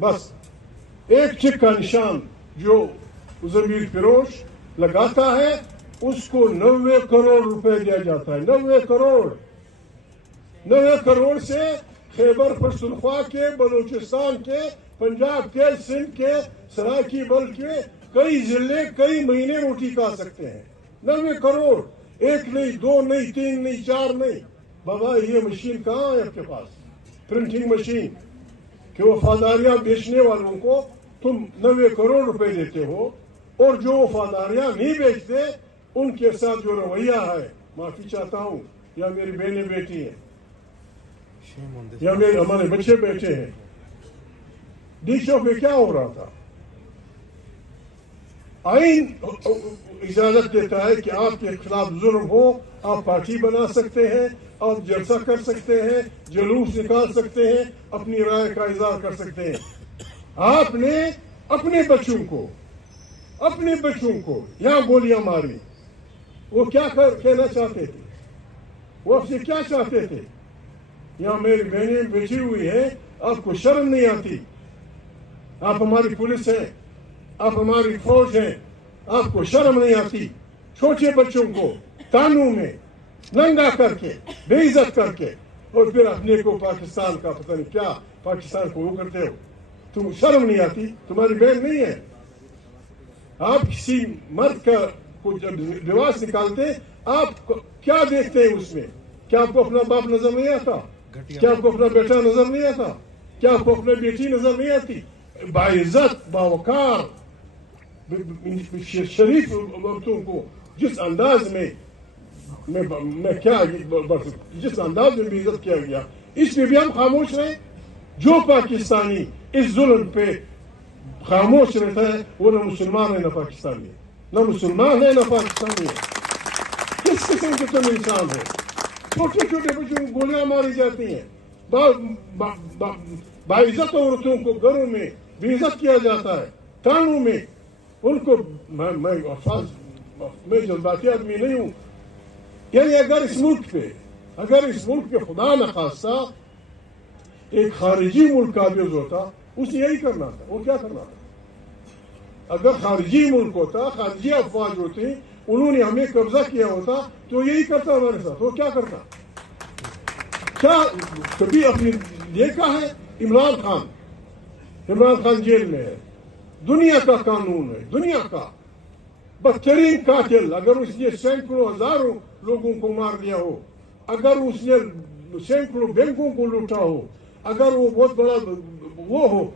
بس ایک چک کا نشان جو ضمیر فروش لگاتا ہے اس کو 90 کروڑ روپے دیا جاتا ہے. 90 کروڑ سے خیبر پختونخوا کے، بلوچستان کے، پنجاب کے، سندھ کے، سرائیکی بل کے کئی ضلع کئی مہینے روٹی کھا سکتے ہیں. 90 کروڑ، ایک نہیں، دو نہیں، تین نہیں، چار نہیں. بابا یہ مشین کہاں ہے آپ کے پاس؟ پرنٹنگ مشین کہ وفاداریاں بیچنے والوں کو تم 90 کروڑ روپے دیتے ہو، اور جو وفاداریاں نہیں بیچتے ان کے ساتھ جو رویہ ہے، معافی چاہتا ہوں، یا میری بہنیں بیٹی ہیں یا ہمارے بچے بیٹھے ہیں. ڈی چوک میں کیا ہو رہا تھا؟ آئین اجازت دیتا ہے کہ آپ کے خلاف ظلم ہو آپ پارٹی بنا سکتے ہیں، آپ جلسہ کر سکتے ہیں، جلوس نکال سکتے ہیں، اپنی رائے کا اظہار کر سکتے ہیں. آپ نے اپنے بچوں کو یہاں گولیاں ماری. وہ کیا کہنا چاہتے تھے؟ وہ آپ سے کیا چاہتے تھے؟ یہاں میری بہنیں بیٹھی ہوئی ہیں، آپ کو شرم نہیں آتی؟ آپ ہماری پولیس ہیں، آپ ہماری فوج ہیں، آپ کو شرم نہیں آتی؟ چھوٹے بچوں کو تانوں میں ننگا کر کے، بے عزت کر کے، اور پھر اپنے کو پاکستان کا پتہ نہیں کیا پاکستان کو وہ کرتے ہو. تم شرم نہیں آتی؟ تمہاری بہن نہیں ہے؟ آپ کسی مرد کا جب لباس نکالتے آپ کیا دیکھتے ہیں اس میں؟ کیا آپ کو اپنا باپ نظر نہیں آتا؟ کیا آپ کو اپنا بیٹا نظر نہیں آتا؟ کیا آپ کو اپنی بیٹی نظر نہیں آتی؟ باعزت، باوقار، شریف عورتوں کو جس انداز میں کیا جس انداز میں بھی عزت کیا گیا، اس میں بھی ہم خاموش رہے. جو پاکستانی اس ظلم پہ خاموش رہتا ہے وہ نہ مسلمان ہے نہ پاکستانی ہے، نہ مسلمان ہے نہ پاکستانی ہے. کس قسم کے تم انسان ہے؟ چھوٹے چھوٹے بچوں کو گولیاں ماری جاتی ہیں، باعزت عورتوں کو گھروں میں بے عزت کیا جاتا ہے، تانوں میں ان کو. میں جذباتی آدمی نہیں ہوں. یعنی اگر اس ملک پہ خدا نخواستہ ایک خارجی ملک قابض ہوتا، اسے یہی کرنا تھا. وہ کیا کرنا تھا؟ اگر خارجی ملک ہوتا، خارجی افواج ہوتی، انہوں نے ہمیں قبضہ کیا ہوتا تو یہی کرتا ہمارے ساتھ. وہ کیا کرتا؟ کیا کبھی اپنی دیکھا ہے؟ عمران خان جیل میں ہے. دنیا کا قانون ہے، دنیا کا بدترین قاتل. اگر اس نے سینکڑوں ہزاروں لوگوں کو مار دیا ہو، اگر اس نے سینکڑوں بینکوں کو لوٹا ہو، اگر وہ بہت بڑا وہ ہو